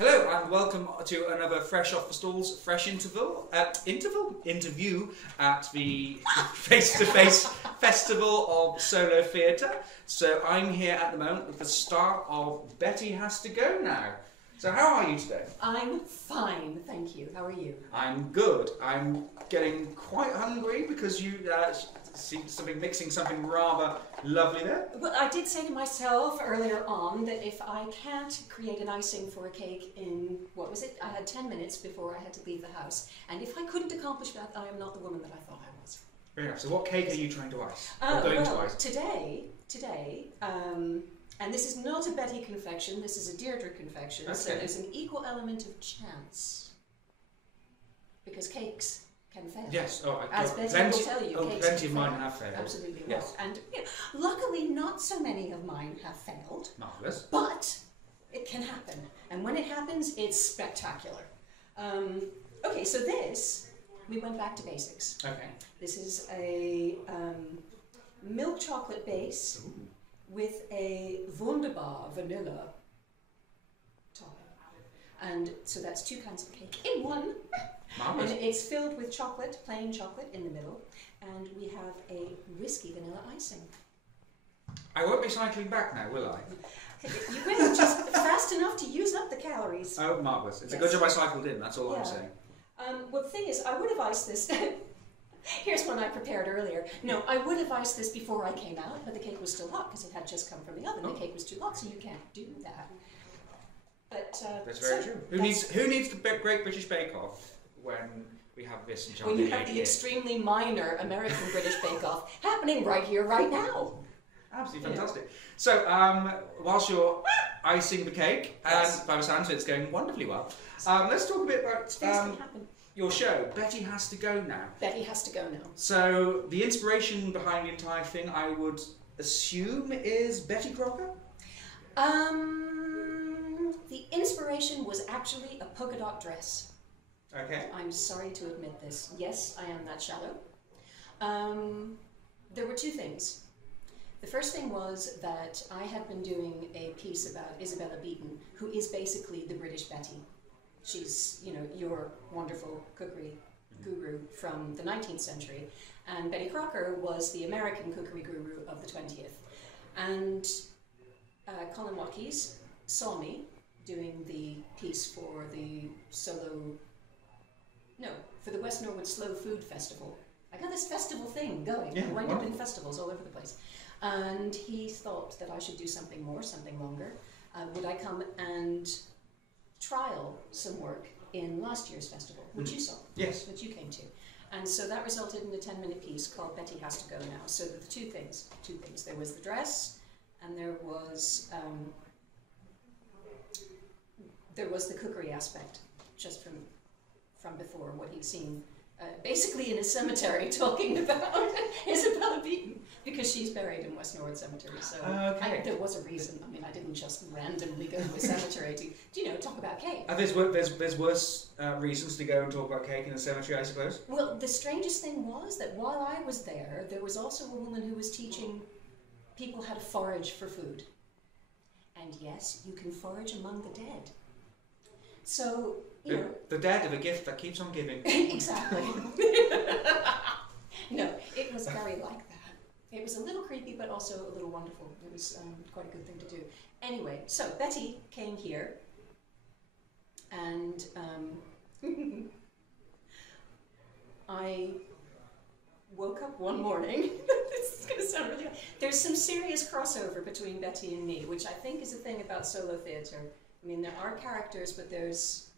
Hello and welcome to another Fresh Off the Stalls Fresh interview at the face-to-face Festival of Solo Theatre. So I'm here at the moment with the star of Betty Has to Go Now. So how are you today? I'm fine, thank you. How are you? I'm good. I'm getting quite hungry because you see mixing something rather lovely there. Well, I did say to myself earlier on that if I can't create an icing for a cake in, what was it? I had 10 minutes before I had to leave the house. And if I couldn't accomplish that, I am not the woman that I thought I was. Very nice. So what cake are you trying to ice? Today, and this is not a Betty confection, this is a Deirdre confection, okay. So there's an equal element of chance. Because cakes can fail. Yes, as Betty will tell you, cakes plenty of can mine fail. have failed. Absolutely, yes. And luckily not so many of mine have failed. Marvellous. But it can happen. And when it happens, it's spectacular. Okay, so we went back to basics. Okay. This is a milk chocolate base. Ooh. With a wunderbar vanilla topping. And so that's 2 kinds of cake in one. Marvelous. And it's filled with chocolate, plain chocolate in the middle. And we have a whiskey vanilla icing. I won't be cycling back now, will I? You will, just fast enough to use up the calories. Oh, marvellous. It's yes. a good job I cycled in, that's all I'm saying. Well, the thing is, I would have iced this. Here's one I prepared earlier. No, I would have iced this before I came out, but the cake was still hot because it had just come from the oven. The cake was too hot, so you can't do that. But that's very true. Who needs the Great British Bake Off when we have this in when you have the extremely minor American British Bake Off happening right here, right now? Absolutely fantastic. Yeah. So, whilst you're icing the cake, yes. and by the sounds of it, it's going wonderfully well. Let's talk a bit about your show, Betty Has to Go Now. Betty Has to Go Now. So, the inspiration behind the entire thing, I would assume, is Betty Crocker? The inspiration was actually a polka dot dress. Okay. I'm sorry to admit this. Yes, I am that shallow. There were 2 things. The first thing was that I had been doing a piece about Isabella Beaton, who is basically the British Betty. She's, your wonderful cookery guru from the 19th century. And Betty Crocker was the American cookery guru of the 20th. And Colin Watkins saw me doing the piece for the for the West Norwood Slow Food Festival. I got this festival thing going. Yeah, I wind up in festivals all over the place. And he thought that I should do something more, something longer. Would I come and trial some work in last year's festival, which you saw, yes, which you came to. And so that resulted in a 10-minute piece called Betty Has to Go Now. So the two things. There was the dress, and there was the cookery aspect, just from before, what he'd seen, basically in a cemetery talking about Isabella Beaton, because she's buried in West Norwood Cemetery. So there was a reason. I mean, I didn't just randomly go to a cemetery to talk about cake. And there's worse reasons to go and talk about cake in a cemetery, I suppose? Well, the strangest thing was that while I was there was also a woman who was teaching people how to forage for food. And yes, you can forage among the dead. So, the dead are the gift that keeps on giving. Exactly. No, it was very like that. It was a little creepy, but also a little wonderful. It was quite a good thing to do. Anyway, so Betty came here, and I woke up one morning. This is going to sound really bad. There's some serious crossover between Betty and me, which I think is a thing about solo theatre. I mean, there are characters, but there's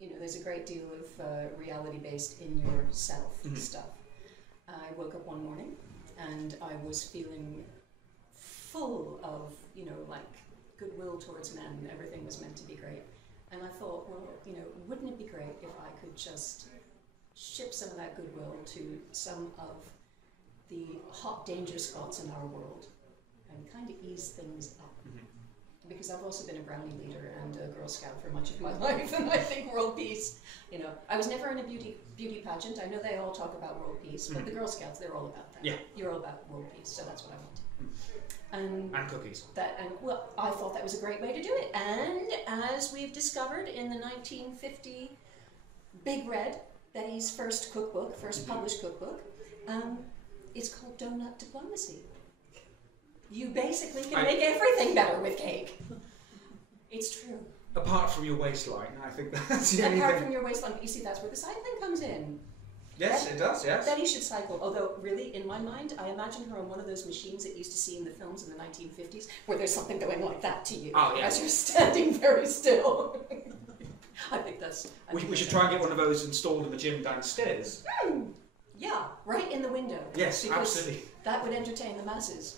a great deal of reality based in yourself stuff. I woke up one morning and I was feeling full of, goodwill towards men. Everything was meant to be great. And I thought, well, wouldn't it be great if I could just ship some of that goodwill to some of the hot danger spots in our world and kind of ease things up. Because I've also been a brownie leader and a Girl Scout for much of my life, and I think world peace, I was never in a beauty pageant. I know they all talk about world peace, but the Girl Scouts, they're all about that. Yeah. You're all about world peace, so that's what I want. And cookies. Well, I thought that was a great way to do it. And as we've discovered in the 1950 Big Red, Betty's first cookbook, first published cookbook, it's called Donut Diplomacy. You basically can make everything better with cake. It's true. Apart from your waistline, I think that's the only Apart thing. from your waistline, you see, that's where the cycling comes in. Yes, it does, yes. Betty should cycle, although really, in my mind, I imagine her on one of those machines that you used to see in the films in the 1950s, where there's something going like that to you as you're standing very still. I think that's... We should try and get one of those installed in the gym downstairs. Yeah, right in the window. Yes, because absolutely. That would entertain the masses.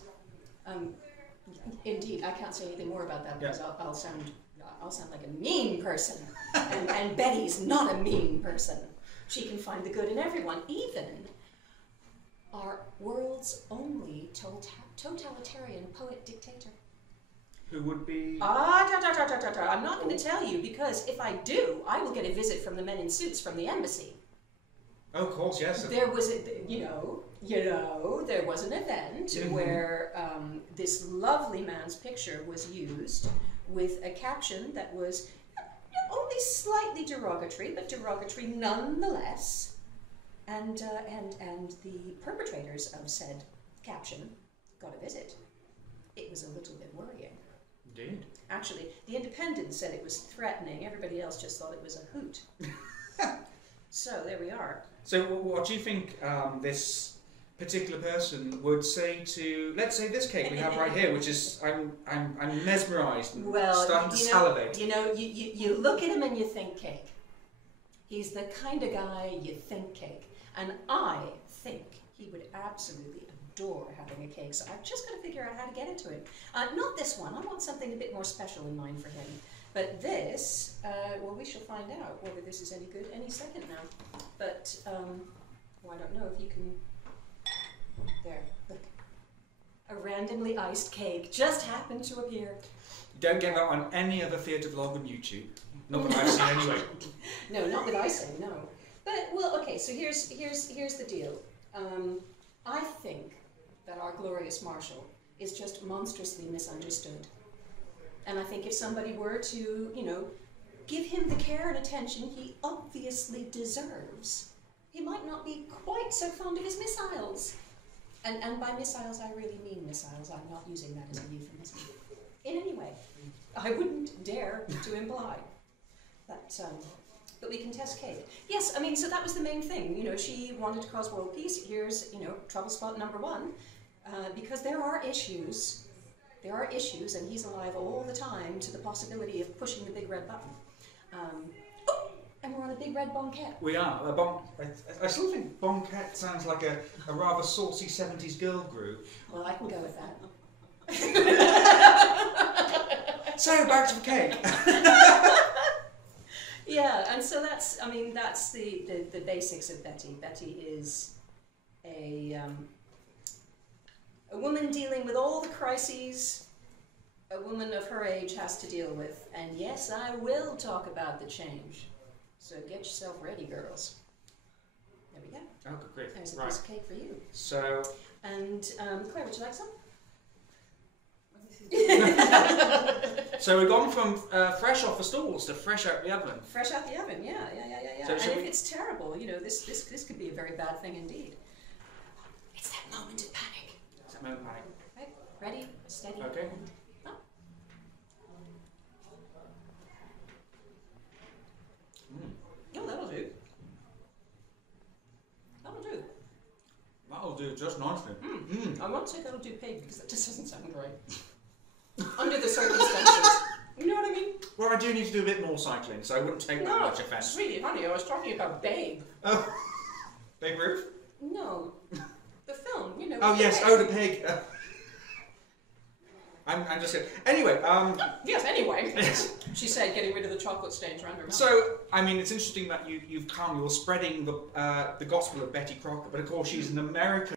Indeed, I can't say anything more about that because I'll sound like a mean person, and Betty's not a mean person. She can find the good in everyone, even our world's only totalitarian poet-dictator. Who would be... I'm not going to tell you, because if I do, I will get a visit from the men in suits from the embassy. Oh, of course, yes. There was, there was an event where this lovely man's picture was used with a caption that was only slightly derogatory, but derogatory nonetheless. And the perpetrators of said caption got a visit. It was a little bit worrying. Indeed. Actually, the Independent said it was threatening. Everybody else just thought it was a hoot. So there we are. So what do you think this particular person would say to, let's say, this cake we have right here, which is, I'm mesmerised and starting to salivate. You look at him and you think cake. He's the kind of guy you think cake. And I think he would absolutely adore having a cake. So I've just got to figure out how to get it to him. Not this one. I want something a bit more special in mind for him. But this, well, we shall find out whether this is any good any second now. But, well, I don't know if you can... There, look. A randomly iced cake just happened to appear. Don't get that on any other theatre vlog on YouTube. Not that I've seen anyway. No, not that I say, no. But, well, okay, so here's the deal. I think that our glorious Marshal is just monstrously misunderstood. And I think if somebody were to, give him the care and attention he obviously deserves, he might not be quite so fond of his missiles. And by missiles, I really mean missiles. I'm not using that as a euphemism. In any way, I wouldn't dare to imply. But we can test Kate. Yes, I mean, so that was the main thing. She wanted to cause world peace. Here's, trouble spot number one. Because there are issues, and he's alive all the time to the possibility of pushing the big red button. And we're on a big red banquet. We are. I still think banquet sounds like a rather saucy 70s girl group. Well, I can go with that. So, back to the cake. Yeah, and so that's the basics of Betty. Betty is a woman dealing with all the crises a woman of her age has to deal with. And yes, I will talk about the change. So get yourself ready, girls. There we go. Oh, great. There's a piece of cake for you. So... And Claire, would you like some? So we've gone from fresh off the stalls to fresh out the oven. Fresh out the oven, yeah. So and if it's terrible, this could be a very bad thing indeed. It's that moment of panic. It's that moment of panic. Right, ready, steady. Okay. And up. Oh, that'll do. That'll do just nicely. I won't say that'll do pig because that just doesn't sound right. Under the circumstances. You know what I mean? Well, I do need to do a bit more cycling, so I wouldn't take that much offence. Sweetie, honey, I was talking about Babe. Oh, Babe Ruth? No, the film, Oh yes, pig. the pig. I'm just kidding. Anyway, Yes, anyway. She said, getting rid of the chocolate stains around her mouth. So, I mean, it's interesting that you're spreading the gospel of Betty Crocker, but of course she's an American.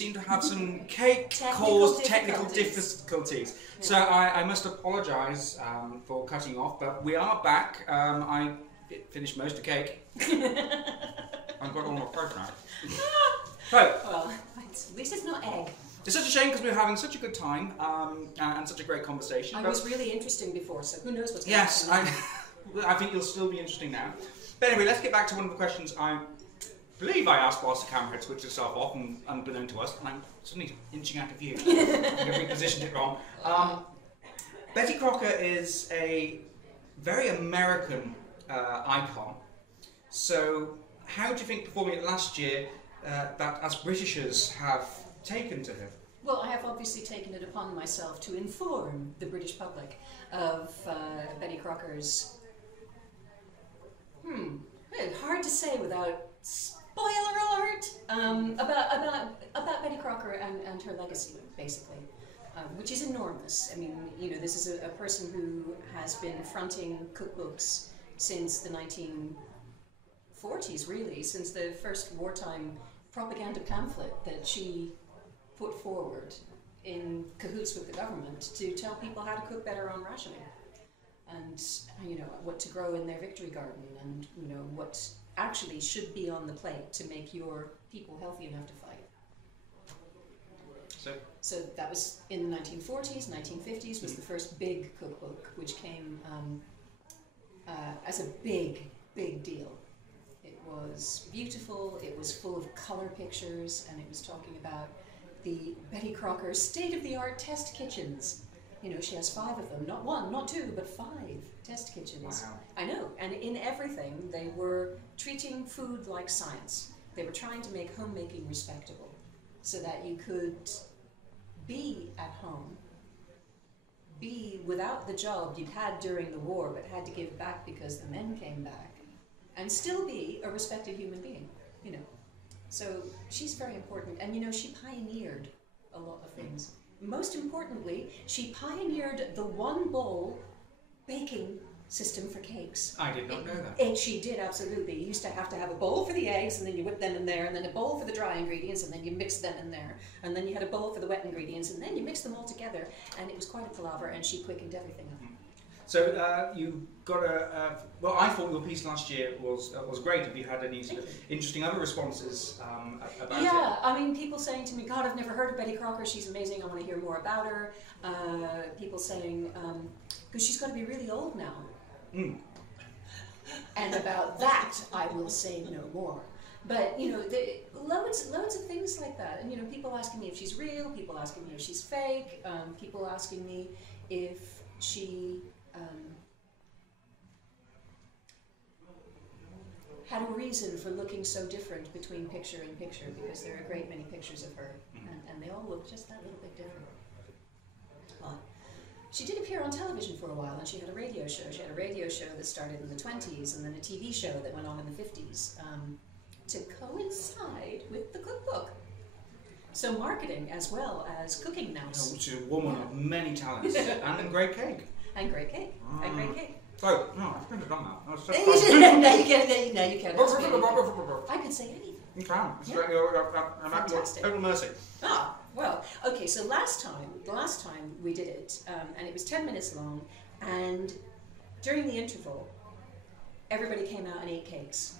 seem to have some cake-caused technical difficulties. Yeah. So I must apologise for cutting off, but we are back. I finished most of the cake. I've got all my plate now. Right. Well, at least it's not egg. It's such a shame because we were having such a good time and such a great conversation. I was really interesting before, so who knows what's going to happen. Yes, I think you'll still be interesting now. But anyway, let's get back to one of the questions I believe I asked whilst the camera had switched itself off and unbeknown to us, and I'm suddenly inching out of view. I think I repositioned it wrong. Betty Crocker is a very American icon. So how do you think performing it last year that us Britishers have taken to her? Well, I have obviously taken it upon myself to inform the British public of Betty Crocker's... hard to say without spoiler alert about Betty Crocker and her legacy, basically, which is enormous. I mean, you know, this is a person who has been fronting cookbooks since the 1940s, really, since the first wartime propaganda pamphlet that she put forward in cahoots with the government to tell people how to cook better on rationing. And, you know, what to grow in their victory garden, and, you know, what actually should be on the plate to make your people healthy enough to fight. So that was in the 1940s, 1950s was the first big cookbook, which came as a big, big deal. It was beautiful, it was full of color pictures, and it was talking about the Betty Crocker state-of-the-art test kitchens. You know, she has 5 of them, not 1, not 2, but 5 test kitchens. Wow. I know, and in everything, they were treating food like science. They were trying to make homemaking respectable, so that you could be at home, be without the job you'd had during the war, but had to give back because the men came back, and still be a respected human being, you know. So she's very important, and you know, she pioneered a lot of things. Most importantly, she pioneered the one-bowl baking system for cakes. I did not know that. She did, absolutely. You used to have a bowl for the eggs, and then you whip them in there, and then a bowl for the dry ingredients, and then you mix them in there, and then you had a bowl for the wet ingredients, and then you mix them all together, and it was quite a palaver, and she quickened everything up. So you got well, I thought your piece last year was great. Have you had any sort of interesting other responses about it? Yeah, I mean, people saying to me, God, I've never heard of Betty Crocker, she's amazing, I want to hear more about her. People saying, because she's going to be really old now. Mm. And about that, I will say no more. But, you know, loads of things like that. And, you know, people asking me if she's real, people asking me if she's fake, people asking me if she... had a reason for looking so different between picture and picture, because there are a great many pictures of her, and they all look just that little bit different. She did appear on television for a while, and she had a radio show. She had a radio show that started in the 20s, and then a TV show that went on in the 50s, to coincide with the cookbook. So marketing as well as cooking now. She's a woman of many talents, and a great cake. And great cake. And great cake. Oh, no, I shouldn't have done that. No, you can't. No, you can't. I could say anything. You can. It's fantastic. Total mercy. Ah, well, okay, so the last time we did it, and it was 10 minutes long, and during the interval, everybody came out and ate cakes.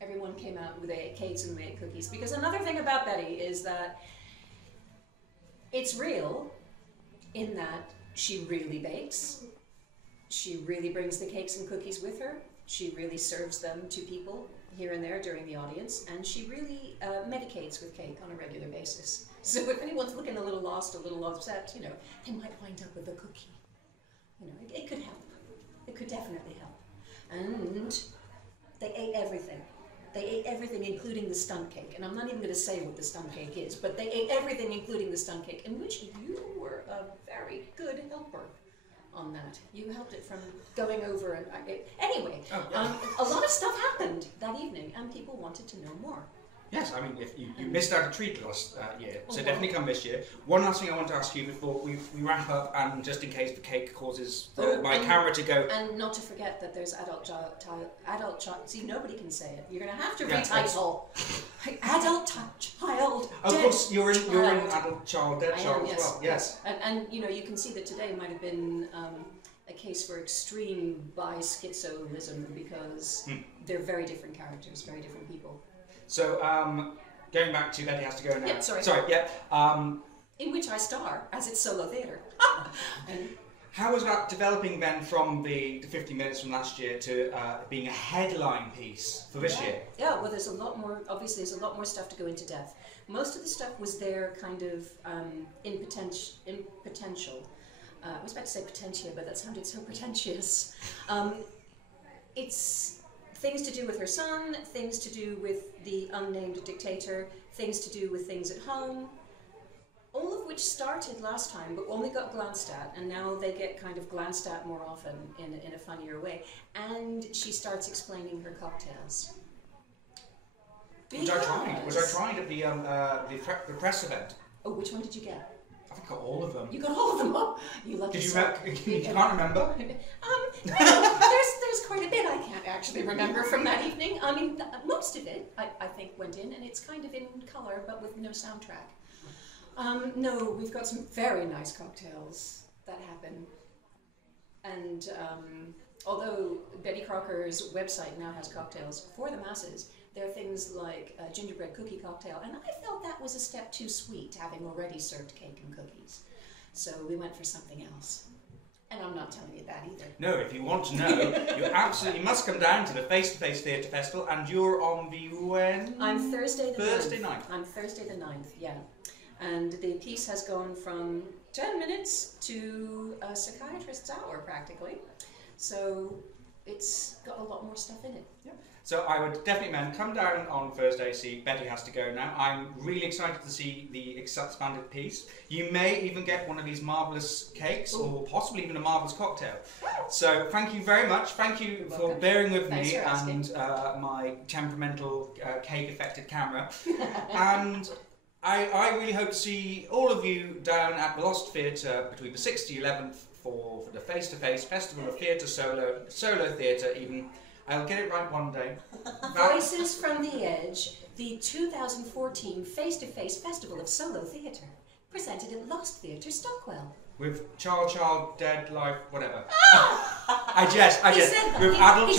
Everyone came out with ate cakes and we ate cookies, because another thing about Betty is that it's real in that she really bakes. She really brings the cakes and cookies with her. She really serves them to people here and there during the audience, and she really medicates with cake on a regular basis. So if anyone's looking a little lost, a little upset, you know, they might wind up with a cookie. You know, it could help. It could definitely help. And they ate everything. They ate everything, including the stunt cake. And I'm not even going to say what the stunt cake is, but they ate everything, including the stunt cake, in which you were a very good helper on that. You helped it from going over, and anyway, a lot of stuff happened that evening, and people wanted to know more. Yes, I mean, if you missed out a treat last year, so definitely come this year. One last thing I want to ask you before we wrap up, and just in case the cake causes my camera to go... And not to forget that there's adult child... See, nobody can say it. You're going to have to retitle. Adult child, Of dead course, you're in adult child, dead I child am, as yes, well. Yes. And you know, you can see that today might have been a case for extreme bi-schizoism because they're very different characters, very different people. So, going back to Betty Has to Go Now. Yep, sorry. In which I star, as it's solo theatre. And how was that developing then from the 50 minutes from last year to being a headline piece for this year? Yeah, well, there's a lot more, obviously there's a lot more stuff to go into depth. Most of the stuff was there kind of in potential. I was about to say potentia, but that sounded so pretentious. It's things to do with her son, things to do with the unnamed dictator, things to do with things at home, all of which started last time but only got glanced at, and now they get kind of glanced at more often in a funnier way. And she starts explaining her cocktails. Which I tried at the press event. Oh, which one did you get? I think I got all of them. You got all of them? Oh, you love Did to you suck. you can't remember? There's quite a bit I can't actually remember from that evening. I mean, most of it, I think, went in, and it's kind of in colour, but with no soundtrack. No, we've got some very nice cocktails that happen. And although Betty Crocker's website now has cocktails for the masses, there are things like a gingerbread cookie cocktail, and I felt that was a step too sweet, having already served cake and cookies. So we went for something else. And I'm not telling you that either. No, if you want to know, you absolutely must come down to the Face-to-Face Theatre Festival, and you're on the when? I'm Thursday the 9th. Thursday night. I'm Thursday the 9th, yeah. And the piece has gone from 10 minutes to a psychiatrist's hour, practically. So it's got a lot more stuff in it. Yeah. So I would definitely recommend come down on Thursday, see Betty Has to Go Now. I'm really excited to see the expanded piece. You may even get one of these marvellous cakes, or possibly even a marvellous cocktail. So thank you very much. Thank you for bearing with me and my temperamental cake-affected camera. And I really hope to see all of you down at the Lost Theatre between the 6th to 11th for the Face-to-Face Festival of Theatre Solo Theatre even. I'll get it right one day. Voices from the Edge, the 2014 Face-to-Face Festival of Solo Theatre, presented at Lost Theatre, Stockwell. With Child, Dead, Life, whatever. I jest. With Adult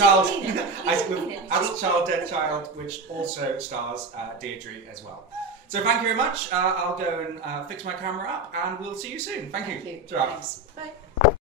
Child, Dead Child, which also stars Deirdre as well. So thank you very much. I'll go and fix my camera up, and we'll see you soon. Thank you. Thanks. Bye.